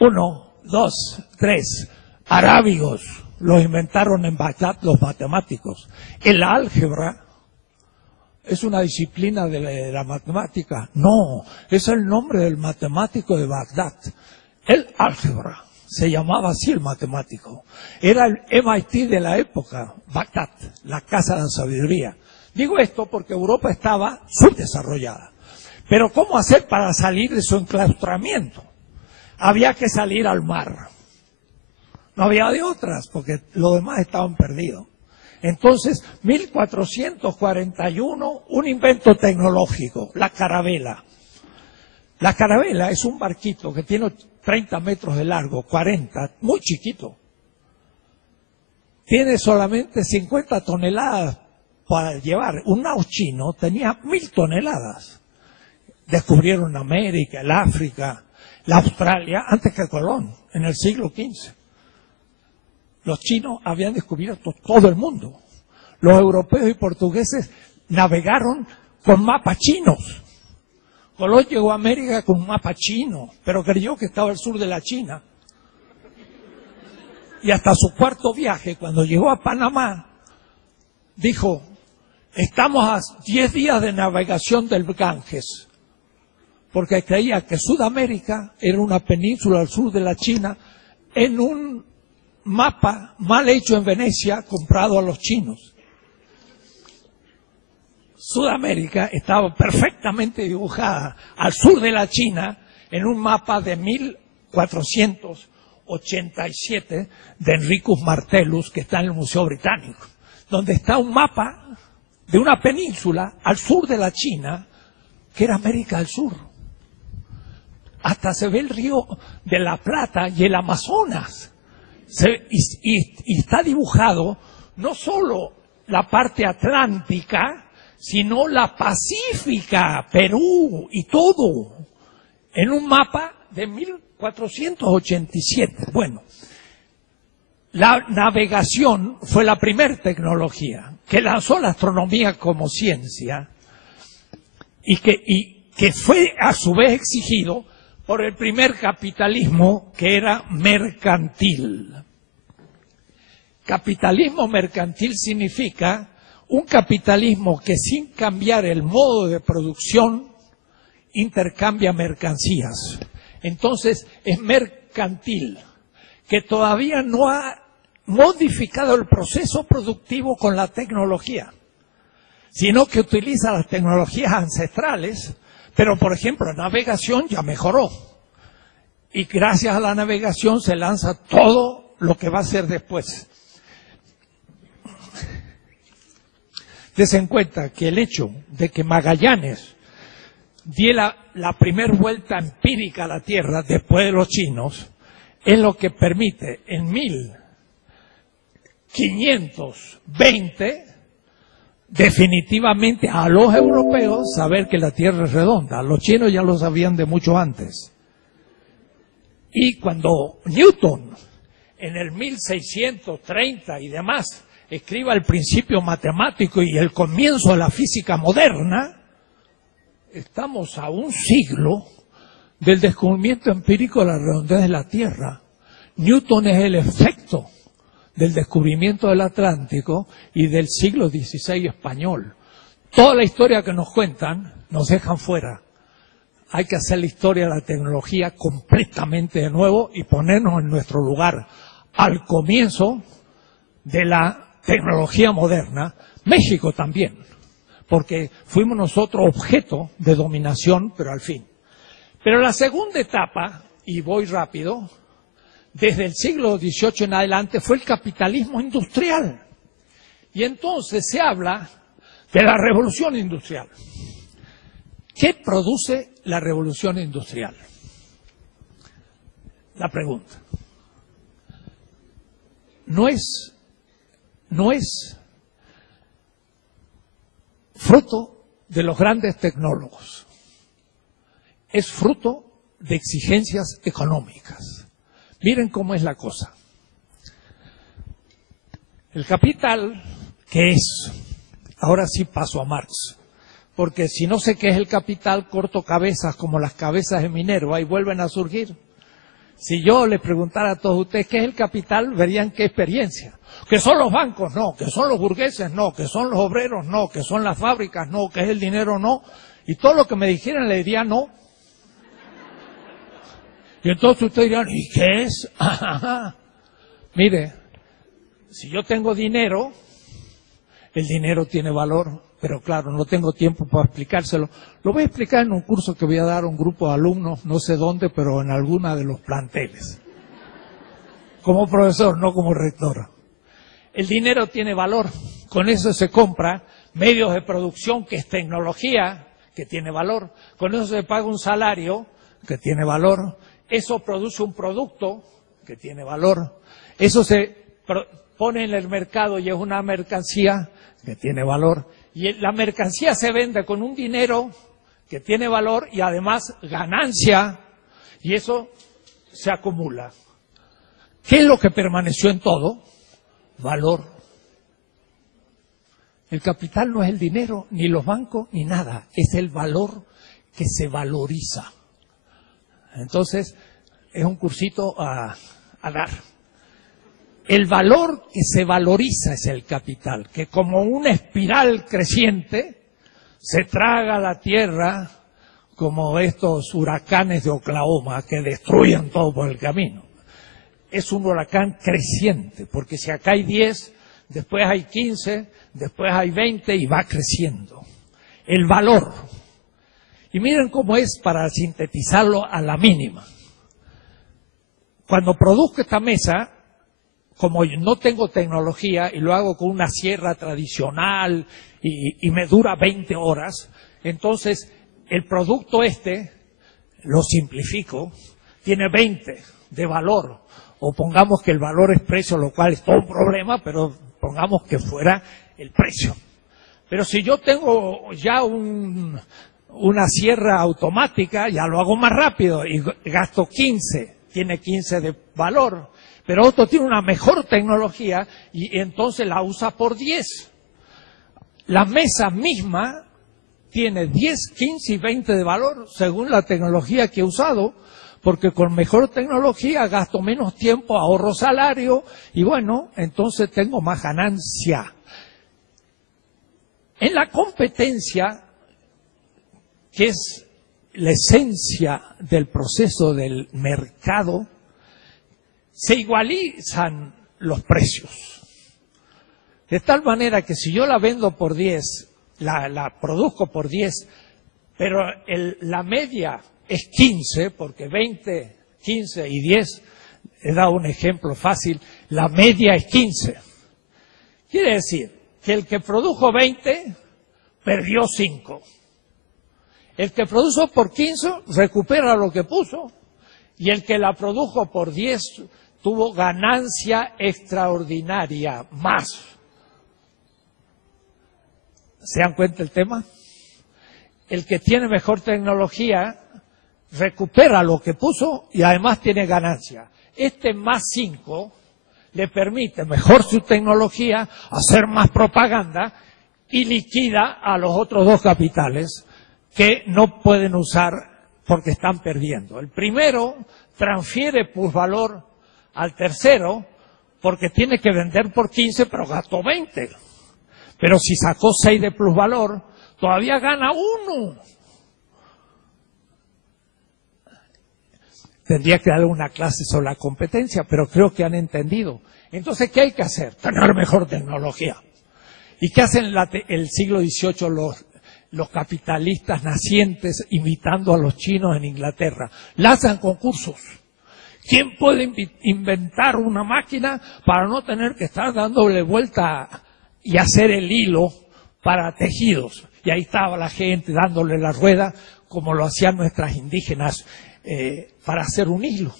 1, 2, 3. Arábigos los inventaron en Bagdad los matemáticos. El álgebra es una disciplina de la matemática. No, es el nombre del matemático de Bagdad. El álgebra. Se llamaba así el matemático. Era el MIT de la época, Bagdad, la casa de la sabiduría. Digo esto porque Europa estaba subdesarrollada. Pero ¿cómo hacer para salir de su enclaustramiento? Había que salir al mar. No había de otras, porque los demás estaban perdidos. Entonces, 1441, un invento tecnológico, la carabela. La carabela es un barquito que tiene 30 metros de largo, 40, muy chiquito. Tiene solamente 50 toneladas para llevar. Un nao chino tenía 1.000 toneladas. Descubrieron América, el África, la Australia, antes que Colón, en el siglo XV. Los chinos habían descubierto todo el mundo. Los europeos y portugueses navegaron con mapas chinos. Colón llegó a América con un mapa chino, pero creyó que estaba al sur de la China. Y hasta su cuarto viaje, cuando llegó a Panamá, dijo, estamos a 10 días de navegación del Ganges, porque creía que Sudamérica era una península al sur de la China, en un mapa mal hecho en Venecia, comprado a los chinos. Sudamérica estaba perfectamente dibujada al sur de la China en un mapa de 1487 de Enricus Martellus, que está en el Museo Británico, donde está un mapa de una península al sur de la China, que era América del Sur. Hasta se ve el río de la Plata y el Amazonas. Y está dibujado no solo la parte atlántica, sino la Pacífica, Perú y todo, en un mapa de 1487. Bueno, la navegación fue la primera tecnología que lanzó la astronomía como ciencia y que fue a su vez exigido por el primer capitalismo, que era mercantil. Capitalismo mercantil significa un capitalismo que, sin cambiar el modo de producción, intercambia mercancías. Entonces es mercantil, que todavía no ha modificado el proceso productivo con la tecnología, sino que utiliza las tecnologías ancestrales, pero por ejemplo la navegación ya mejoró. Y gracias a la navegación se lanza todo lo que va a ser después. Dense en cuenta que el hecho de que Magallanes diera la primera vuelta empírica a la Tierra después de los chinos es lo que permite en 1520 definitivamente a los europeos saber que la Tierra es redonda. Los chinos ya lo sabían de mucho antes. Y cuando Newton, en el 1630 y demás, escriba el principio matemático y el comienzo de la física moderna, estamos a un siglo del descubrimiento empírico de la redondez de la Tierra. Newton es el efecto del descubrimiento del Atlántico y del siglo XVI español. Toda la historia que nos cuentan nos dejan fuera. Hay que hacer la historia de la tecnología completamente de nuevo y ponernos en nuestro lugar al comienzo de la tecnología moderna. México también, porque fuimos nosotros objeto de dominación, pero al fin. Pero la segunda etapa, y voy rápido, desde el siglo XVIII en adelante fue el capitalismo industrial. Y entonces se habla de la revolución industrial. ¿Qué produce la revolución industrial? La pregunta. No es fruto de los grandes tecnólogos. Es fruto de exigencias económicas. Miren cómo es la cosa. El capital, ¿qué es? Ahora sí paso a Marx. Porque si no sé qué es el capital, corto cabezas como las cabezas de Minerva y vuelven a surgir. Si yo les preguntara a todos ustedes qué es el capital, verían qué experiencia. ¿Que son los bancos? No. ¿Que son los burgueses? No. ¿Que son los obreros? No. ¿Que son las fábricas? No. ¿Que es el dinero? No. Y todo lo que me dijeran le diría no. Y entonces ustedes dirán, ¿y qué es? Mire, si yo tengo dinero, el dinero tiene valor, pero claro, no tengo tiempo para explicárselo. Lo voy a explicar en un curso que voy a dar a un grupo de alumnos, no sé dónde, pero en alguna de los planteles. Como profesor, no como rector. El dinero tiene valor, con eso se compra medios de producción, que es tecnología, que tiene valor. Con eso se paga un salario, que tiene valor. Eso produce un producto que tiene valor. Eso se pone en el mercado y es una mercancía que tiene valor. Y la mercancía se vende con un dinero que tiene valor y además ganancia. Y eso se acumula. ¿Qué es lo que permaneció en todo? Valor. El capital no es el dinero, ni los bancos, ni nada. Es el valor que se valoriza. Entonces, es un cursito a dar. El valor que se valoriza es el capital, que como una espiral creciente se traga la tierra como estos huracanes de Oklahoma que destruyen todo por el camino. Es un huracán creciente, porque si acá hay 10, después hay 15, después hay 20 y va creciendo. El valor. Y miren cómo es para sintetizarlo a la mínima. Cuando produzco esta mesa, como yo no tengo tecnología y lo hago con una sierra tradicional y me dura 20 horas, entonces el producto lo simplifico, tiene 20 de valor. O pongamos que el valor es precio, lo cual es todo un problema, pero pongamos que fuera el precio. Pero si yo tengo ya una sierra automática, ya lo hago más rápido y gasto 15, tiene 15 de valor. Pero otro tiene una mejor tecnología y entonces la usa por 10. La mesa misma tiene 10, 15 y 20 de valor según la tecnología que he usado, porque con mejor tecnología gasto menos tiempo, ahorro salario y bueno, entonces tengo más ganancia. En la competencia, que es la esencia del proceso del mercado, se igualizan los precios. De tal manera que si yo la vendo por 10, la produzco por 10, pero la media es 15, porque 20, 15 y 10, he dado un ejemplo fácil, la media es 15. Quiere decir que el que produjo 20 perdió 5. El que produjo por 15 recupera lo que puso, y el que la produjo por 10 tuvo ganancia extraordinaria, más. ¿Se dan cuenta el tema? El que tiene mejor tecnología recupera lo que puso y además tiene ganancia. Este más 5 le permite mejor su tecnología, hacer más propaganda y liquida a los otros dos capitales que no pueden usar porque están perdiendo. El primero transfiere plusvalor al tercero porque tiene que vender por 15 pero gastó 20. Pero si sacó 6 de plusvalor, todavía gana 1. Tendría que dar una clase sobre la competencia, pero creo que han entendido. Entonces, ¿qué hay que hacer? Tener mejor tecnología. ¿Y qué hacen el siglo XVIII los capitalistas nacientes imitando a los chinos en Inglaterra? Lanzan concursos. ¿Quién puede inventar una máquina para no tener que estar dándole vuelta y hacer el hilo para tejidos? Y ahí estaba la gente dándole la rueda, como lo hacían nuestras indígenas, para hacer un hilo.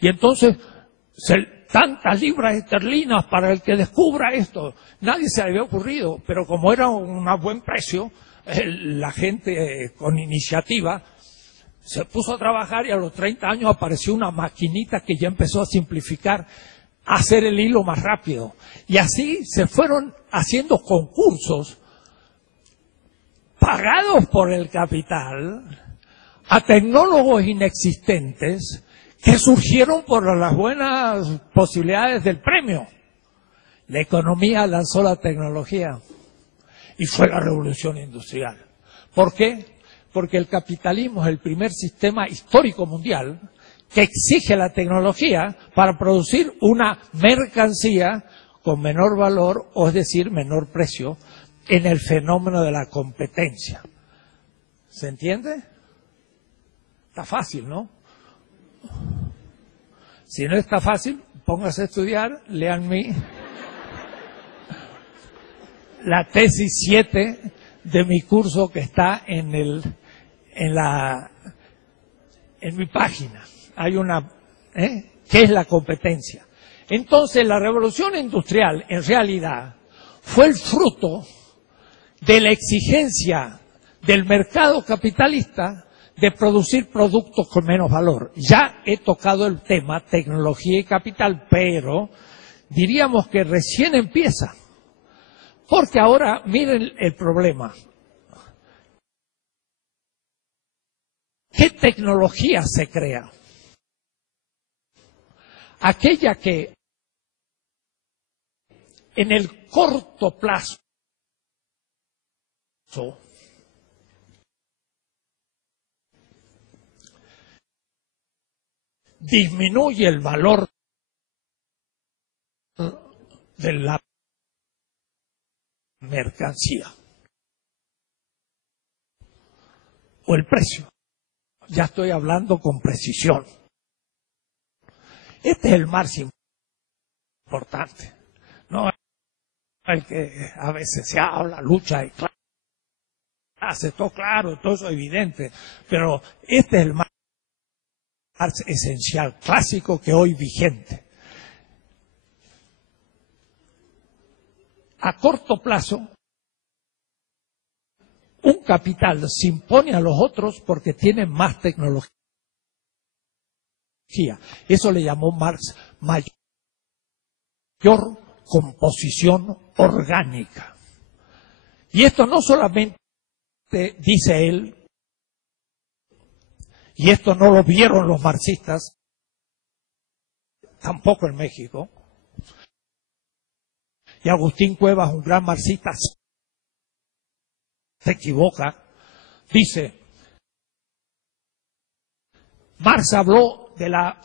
Y entonces, tantas libras esterlinas para el que descubra esto. Nadie se le había ocurrido, pero como era un buen precio, la gente con iniciativa se puso a trabajar y a los 30 años apareció una maquinita que ya empezó a simplificar, a hacer el hilo más rápido. Y así se fueron haciendo concursos pagados por el capital a tecnólogos inexistentes que surgieron por las buenas posibilidades del premio. La economía lanzó la tecnología y fue la revolución industrial. ¿Por qué? Porque el capitalismo es el primer sistema histórico mundial que exige la tecnología para producir una mercancía con menor valor, o es decir, menor precio, en el fenómeno de la competencia. ¿Se entiende? Está fácil, ¿no? Si no está fácil, póngase a estudiar, lean la tesis 7 de mi curso que está en mi página. Hay una, ¿qué es la competencia? Entonces, la revolución industrial, en realidad, fue el fruto de la exigencia del mercado capitalista de producir productos con menos valor. Ya he tocado el tema tecnología y capital, pero diríamos que recién empieza. Porque ahora, miren el problema. ¿Qué tecnología se crea? Aquella que en el corto plazo disminuye el valor de la mercancía o el precio. Ya estoy hablando con precisión. Este es el más importante, no el que a veces se habla, lucha y clase, todo claro, todo eso evidente, pero este es el más esencial, clásico, que hoy vigente. A corto plazo, un capital se impone a los otros porque tiene más tecnología. Eso le llamó Marx mayor composición orgánica. Y esto no solamente dice él, y esto no lo vieron los marxistas, tampoco en México. Y Agustín Cuevas, un gran marxista, se equivoca, dice Marx habló de la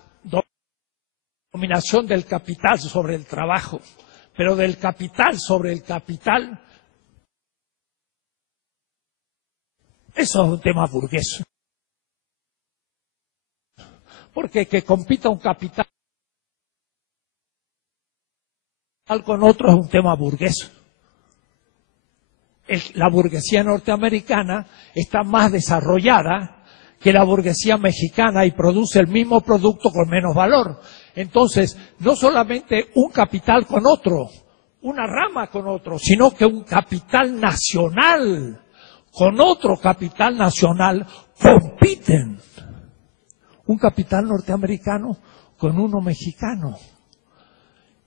dominación del capital sobre el trabajo, pero del capital sobre el capital, eso es un tema burgués. Porque que compita un capital con otro es un tema burgués. La burguesía norteamericana está más desarrollada que la burguesía mexicana y produce el mismo producto con menos valor. Entonces, no solamente un capital con otro, una rama con otro, sino que un capital nacional con otro capital nacional compiten. Un capital norteamericano con uno mexicano.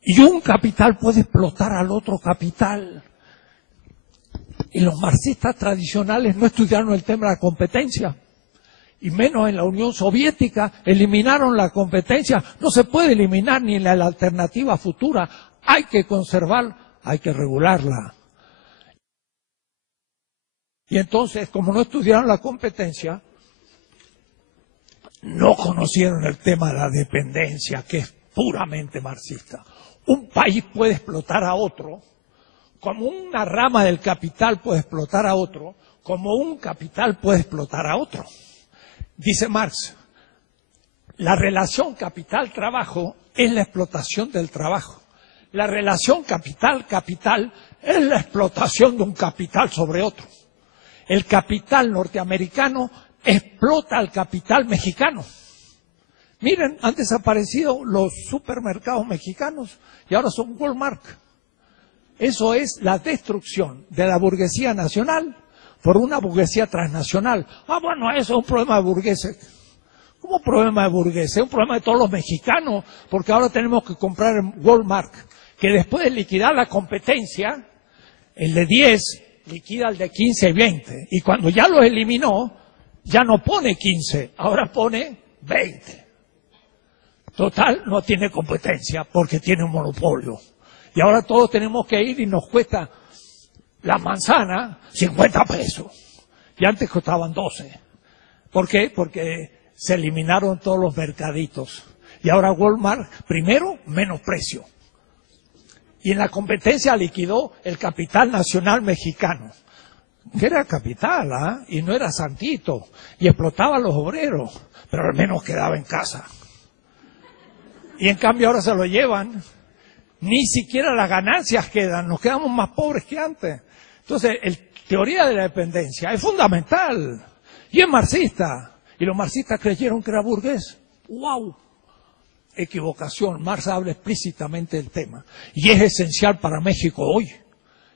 Y un capital puede explotar al otro capital. Y los marxistas tradicionales no estudiaron el tema de la competencia. Y menos en la Unión Soviética, eliminaron la competencia. No se puede eliminar ni en la alternativa futura. Hay que conservar, hay que regularla. Y entonces, como no estudiaron la competencia, no conocieron el tema de la dependencia, que es puramente marxista. Un país puede explotar a otro, como una rama del capital puede explotar a otro, como un capital puede explotar a otro. Dice Marx, la relación capital-trabajo es la explotación del trabajo. La relación capital-capital es la explotación de un capital sobre otro. El capital norteamericano explota al capital mexicano. Miren, han desaparecido los supermercados mexicanos y ahora son Walmart. Eso es la destrucción de la burguesía nacional por una burguesía transnacional. Bueno, eso es un problema de burgueses. ¿Cómo problema de burgueses? Es un problema de todos los mexicanos, porque ahora tenemos que comprar en Walmart, que después de liquidar la competencia, el de 10 liquida el de 15 y 20. Y cuando ya los eliminó, ya no pone 15, ahora pone 20. Total, no tiene competencia porque tiene un monopolio. Y ahora todos tenemos que ir y nos cuesta la manzana 50 pesos. Y antes costaban 12. ¿Por qué? Porque se eliminaron todos los mercaditos. Y ahora Walmart, primero, menos precio. Y en la competencia liquidó el capital nacional mexicano. Que era capital, ¿ah? Y no era santito. Y explotaba a los obreros. Pero al menos quedaba en casa. Y en cambio ahora se lo llevan. Ni siquiera las ganancias quedan. Nos quedamos más pobres que antes. Entonces, la teoría de la dependencia es fundamental. Y es marxista. Y los marxistas creyeron que era burgués. ¡Wow! Equivocación. Marx habla explícitamente del tema. Y es esencial para México hoy.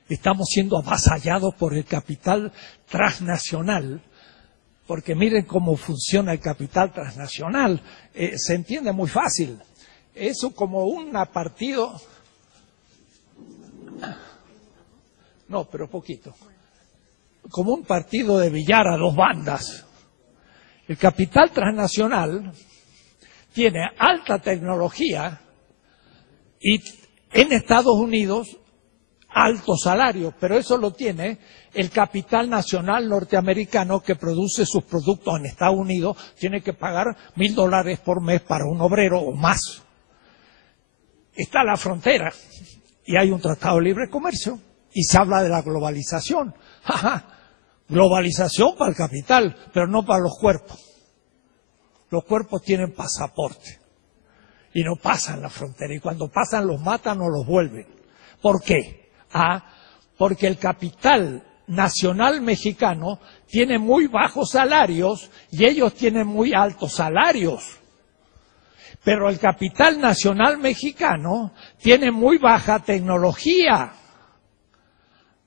Estamos siendo avasallados por el capital transnacional. Porque miren cómo funciona el capital transnacional. Se entiende muy fácil. Eso como un partido... No, pero poquito. Como un partido de billar a dos bandas. El capital transnacional tiene alta tecnología y en Estados Unidos altos salarios, pero eso lo tiene el capital nacional norteamericano que produce sus productos en Estados Unidos, tiene que pagar $1,000 por mes para un obrero o más. Está la frontera y hay un tratado de libre comercio y se habla de la globalización. Globalización para el capital, pero no para los cuerpos. Los cuerpos tienen pasaporte y no pasan la frontera y cuando pasan los matan o los vuelven. ¿Por qué? Porque el capital nacional mexicano tiene muy bajos salarios y ellos tienen muy altos salarios. Pero el capital nacional mexicano tiene muy baja tecnología.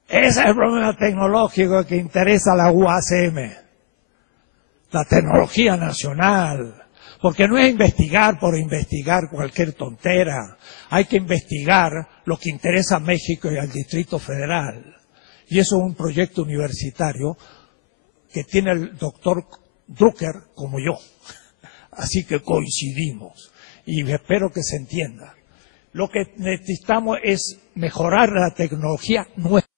Ese es el problema tecnológico que interesa a la UACM. La tecnología nacional. Porque no es investigar por investigar cualquier tontera. Hay que investigar lo que interesa a México y al Distrito Federal. Y eso es un proyecto universitario que tiene el doctor Drucker como yo. Así que coincidimos. Y espero que se entienda. Lo que necesitamos es mejorar la tecnología nuestra.